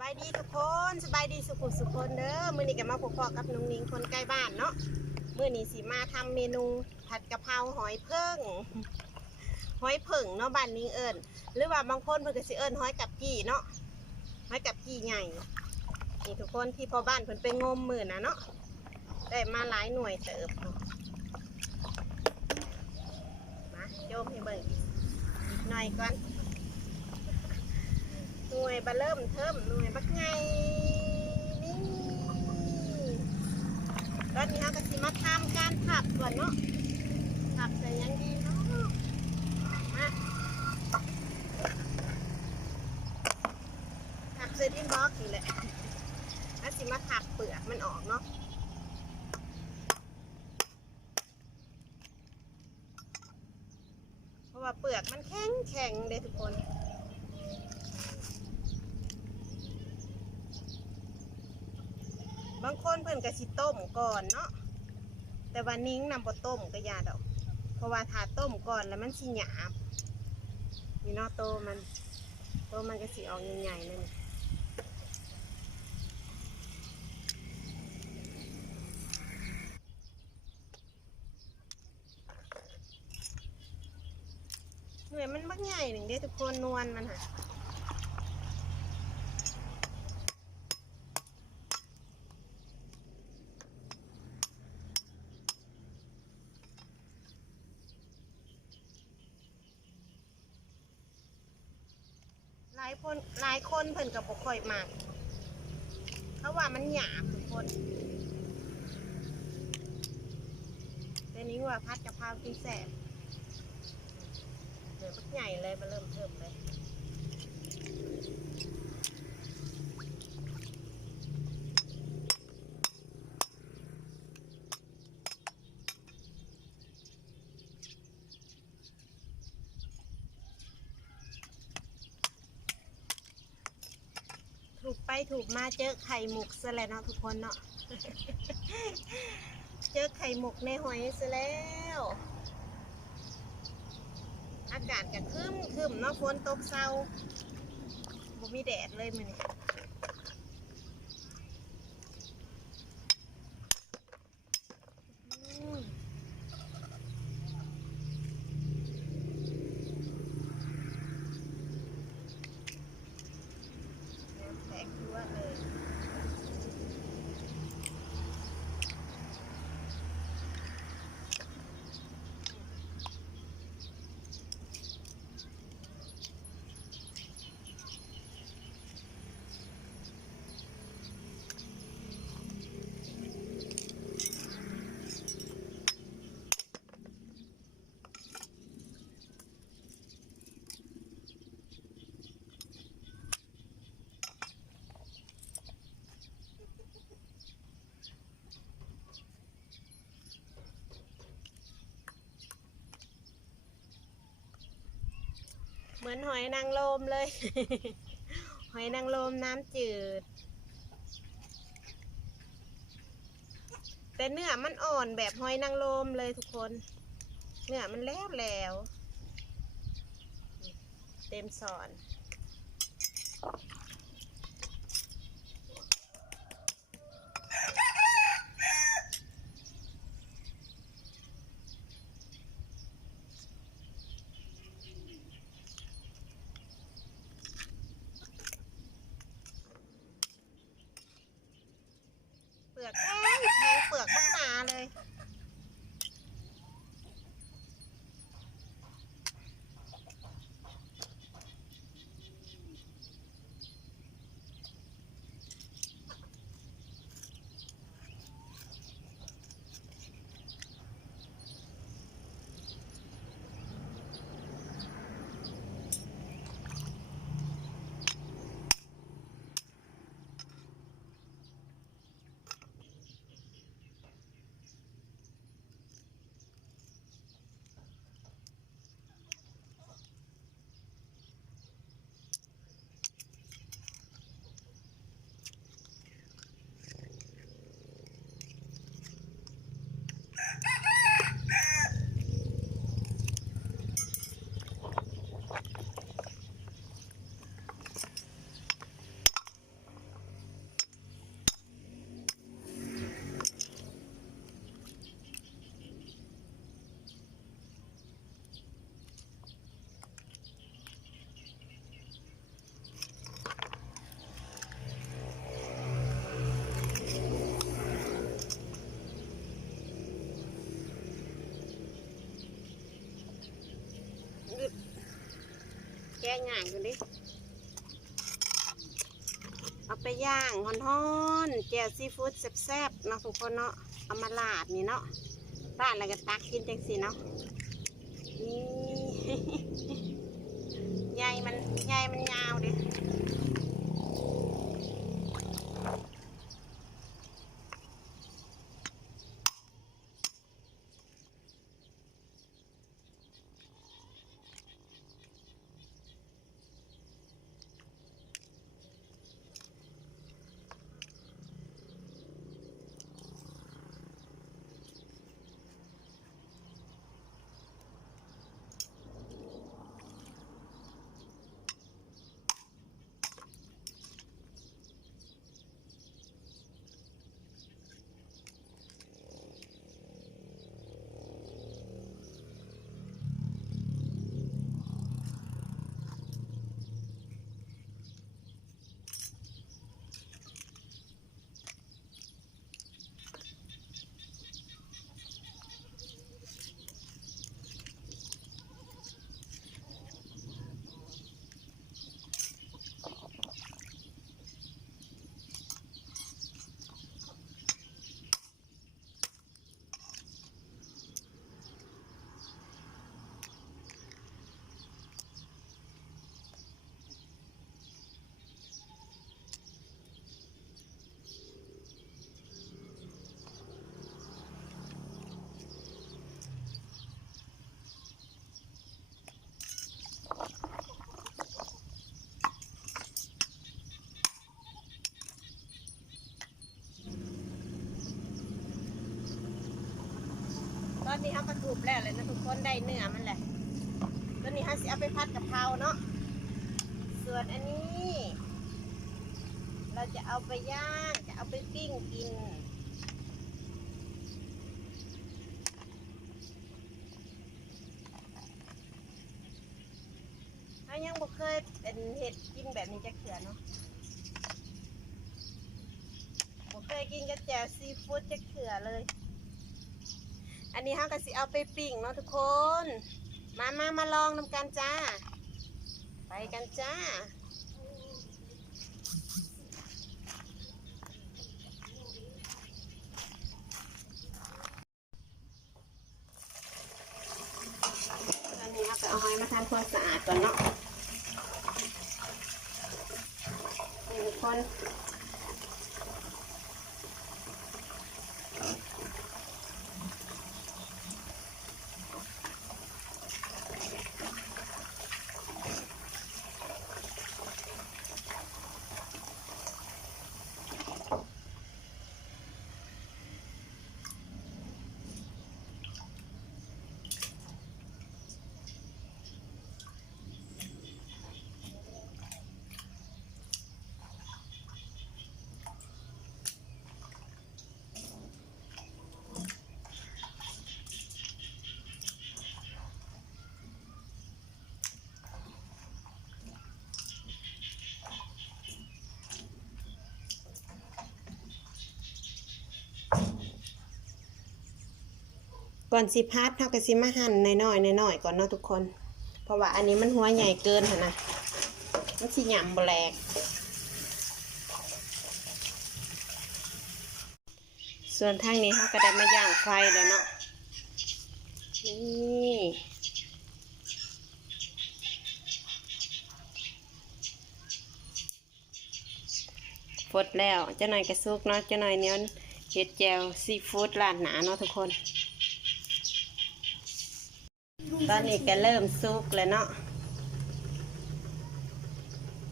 บายดีทุกคนสบายดีสุขุสุขคนเด้อมื้อนี้ก็มาพบปะกับน้องนิงคนใกล้บ้านเนาะมื้อนี้สิมาทำเมนูผัดกะเพราหอยเพิ่งหอยเพิ่งเนาะบ้านนิงเอิญหรือว่าบางคนเพิ่นก็สิเอิ้นหอยกับกี้เนาะหอยกับกี้ใหญ่นี่ทุกคนที่พอบ้านเพิ่นไปงมมื้อนะเนาะได้มาหลายหน่วยเติบเนะมาโยมให้เบิ่งอีกหน่อยก่อน น่วยบะเริ่มเทิมหน่วยบักไงนี่ตอนนี้เราก็สิมาทำการผับก่อนเนาะผับใส่ยังดีเนาะมาผับใส่ดินบล็อกนี่แหละแล้วสิมาผับเปลือกมันออกเนาะเพราะว่าเปลือกมันแข็งแข็งเลยทุกคน บางคนเพิ่นก็สิต้มก่อนเนาะแต่ว่านิ้งนำบ่ต้มก็ยาดอก เพราะว่าถ้าต้มก่อนแล้วมันสิหยาบนี่เนาะโตมันโตมันก็สิออกใหญ่ๆนั่นหน่วยมันบักใหญ่หนึ่งเด้ทุกคนนวลมันค่ะ คนหลายคนเพิ่นกับบ่ค่อยมากเขาว่ามันหยาบทุกคนแต่นี้ว่าพัดกะเพรากินแสบเดี๋ยวพักใหญ่เลยมาเริ่มเพิ่มเลย ถูกไปถูกมาเจอไข่หมกซะแล้วเนาะทุกคนเนาะ เจอไข่หมกในหอยซะแล้ว อากาศก็ครึ้มครึมเนาะฝนตกเศร้าบ่มีแดดเลยมันนี่ยมน้ำแตกทั่วเลย เห มือนหอยนางรมเลย หอยนางรมน้ำจืด แต่เนื้อมันอ่อนแบบหอยนางรมเลยทุกคน เนื้อมันแล้วแล้ว เต็มสอน เปลือกแห้งแห้งเปลือกมากหนาเลย ม แกะย่างกันดิ เอาไปย่างฮ้อนๆแจ่วซีฟู้ดแซ่บๆเนาะทุกคนเนาะ เอามาลาดนี่เนาะบ้านอะไรก็ตักกินจังสิเนาะ นี่ใยมันใยมันยาวดิ อนนี้เขากระถูบแล้วเลยนะทุกคนได้เนื้อมันแหละตอนนี้เขาสิเอาไปพัดกับเพราเนาะส่วนอันนี้ เราจะเอาไปย่างจะเอาไปปิ้งกินายังบ่เคยเป็นเห็ดกินแบบนี้จะเขือเนาะบ่เคยกินกระแจซีฟู้ดจะเขือเลย อันนี้เขาก็สิเอาไปปิ้งเนาะทุกคน มามามาลองนำกันจ้า ไปกันจ้าตอนนี้เอาไปเอาหอยมาทำความสะอาดก่อนเนาะนี่ทุกคน ก่อนสิพัดเท่ากับสิมาหั่นน้อยๆน้อยๆก่อนเนาะทุกคน เพราะว่าอันนี้มันหัวใหญ่เกินนะมันสิหยำบแลกส่วนทางนี้เขาก็ได้มาย่างไฟแล้วเนาะนี่ฟดแล้วเจ้าหน่อยกระซุกเนาะเจ้าหน่อยเนี้ยเห็ดแจวซีฟู้ดร้านหนาเนาะทุกคน ตอนนี้ก็เริ่มซุกแล้วเนาะ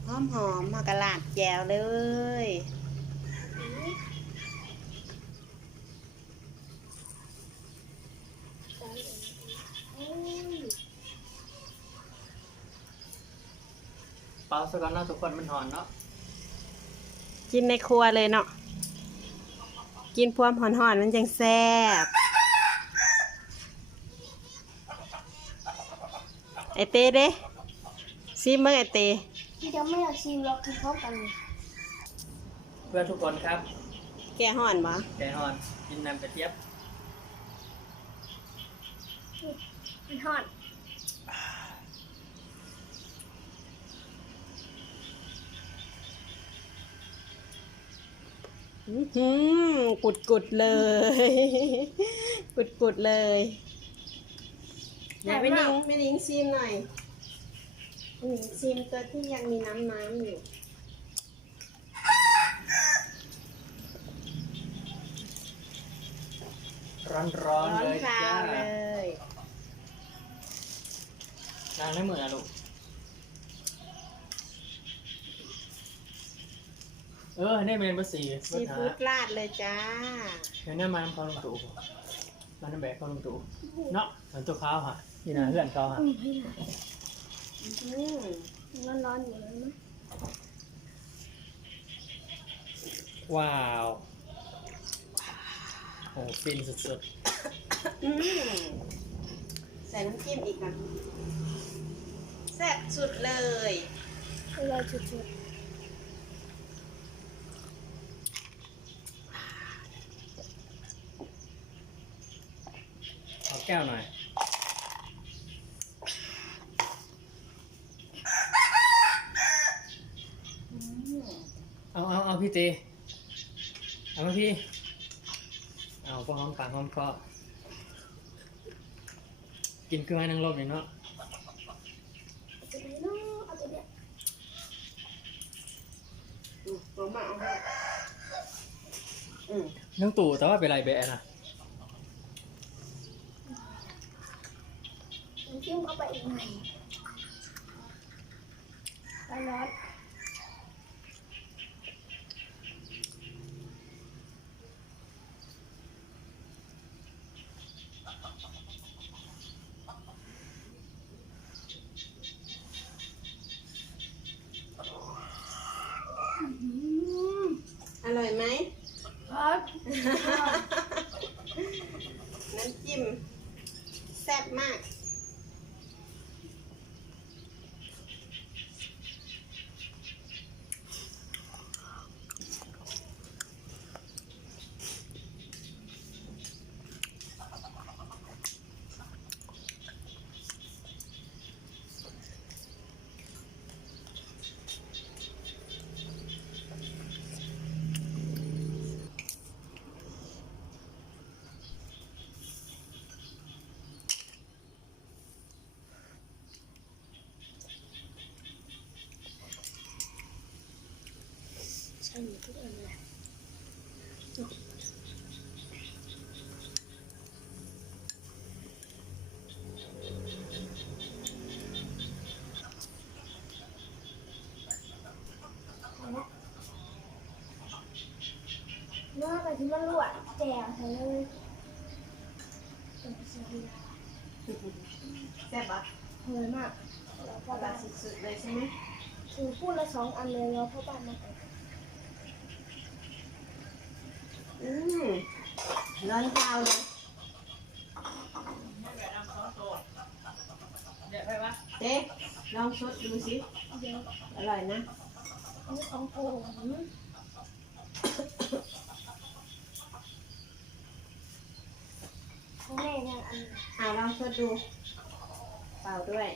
หอมหอมมากระลาดแจวเลยเป่าสักก่อนเนาะทุกคนมันหอนเนาะกินในครัวเลยเนาะกินพวมหอนๆมันจังแซ่บ ไอเตเด้ซิมเมื่อไอเต้ที่ยวไม่อยากซิมเรากินพร้อมกันเพื่อทุกคนครับ แก่ห่อนมะแก่ห่อนกินน้ำกระเทียบมันทอดอือหืมกุดกุดๆเลย กุดกุดๆเลย อยากไปนิงไม่นิงซิมหน่อยนิงซิมตัวที่ยังมีน้ำน้ำอยู่ ร้อนร้ร้ออนนเลยคราจ้าวเลยนางได้เหมือนอะลูก เออได้เมนเบอร์สี่ซีฟู้ดราดเลยจ้า เดี๋ยวนี้มาเขาลงตู่มันน้ำแบกเขาลงตู่เนาะเหมือนตัวเขาฮะ นี่นะเพื่อนเขาฮะอืมให้หน่อยอืมร้อนๆอยู่เลยนะว้าวโอ้ฟินสุดอืมใส่น้ำจิ้มอีกนะแซ่บสุดเลยอร่อยสุดๆเอาแก้วหน่อย อืม เอาเอาเอา พี่เจเอามาพี่ เอาพวกหอมปากหอมคอกินเกลือให้นางลมเลยเนาะๆเอาไปเลยเนาะเอาไปเนี่ยอืมมาเอาให้อืมน้องตู่แต่ว่าเป็นไรแบะนะน้ำจิ้มเข้าไปอีกหน่อยร้อน อร่อยไหม ๆร้อน น้ำจิ้มแซ่บมาก ใช่หมดทุกอันเลยเมื่อไปที่มันรวดแจวเธอเลยแซ่บปะเฮ้ยมากแล้วปก็ลาบ้านสุดๆเลยใช่ไหมคือพูดละสองอันเลยแล้วพ่อบ้านมาแต่ อืม ร้อนเท้าเลยเดี๋ยวไปวะเจ๊ลองชดดูสิเดี๋ยวอร่อยนะอันนี้ของผมของแม่เนี่ยอันอ่าลองชดดู เปล่าด้วย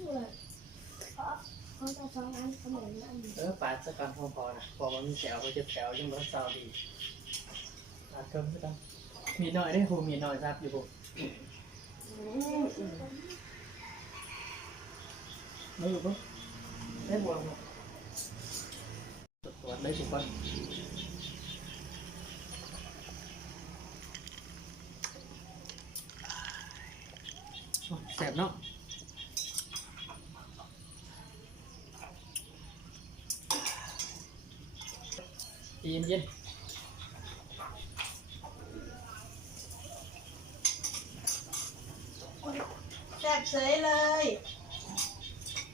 เหมือนเพราะ เขาจะสองอันเสมออันเออปาดสกการพอพอนะพอมันมีแถวมันจะแถวยังมันเศร้าดีปาดเพิ่มสักกันมีหน่อยได้ครูมีหน่อยครับอยู่ผมไม่อยู่ปุ๊บได้บวมหรอตรวจได้ทุกคนแสบเนาะ เย็นเย็นแซ่บเฉยเลย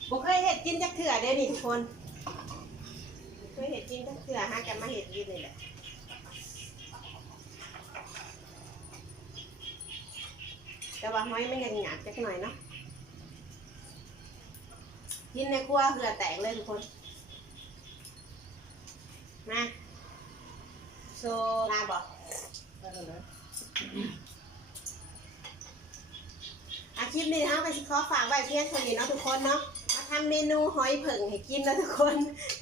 บุเคยเห็ดกินจักเถื่อเด้นี่ทุกคนบ่เคยเห็ดกินจักเถื่อหากันมาเห็ดกินนี่แหละแต่ว่าห้อยมันยังหยาบจักหน่อยเนาะกินในครัวเหือแตกเลยทุกคน มา โซลาบอกอาคลิปนี้นะคะก็สิขอฝากไว้เพียงเท่านี้เนาะทุกคนเนาะมาทำเมนูหอยเผิงให้กินนะทุกคน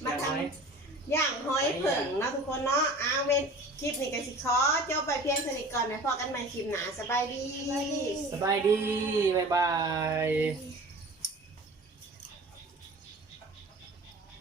มาทำย่างหอยเผิงเนาะทุกคนเนาะอ้าวเวนคลิปนี้ก็สิขอจบไปเพียงเท่านี้ก่อนนะพอกันใหม่คลิปหนาสบายดีสบายดีบ๊ายบาย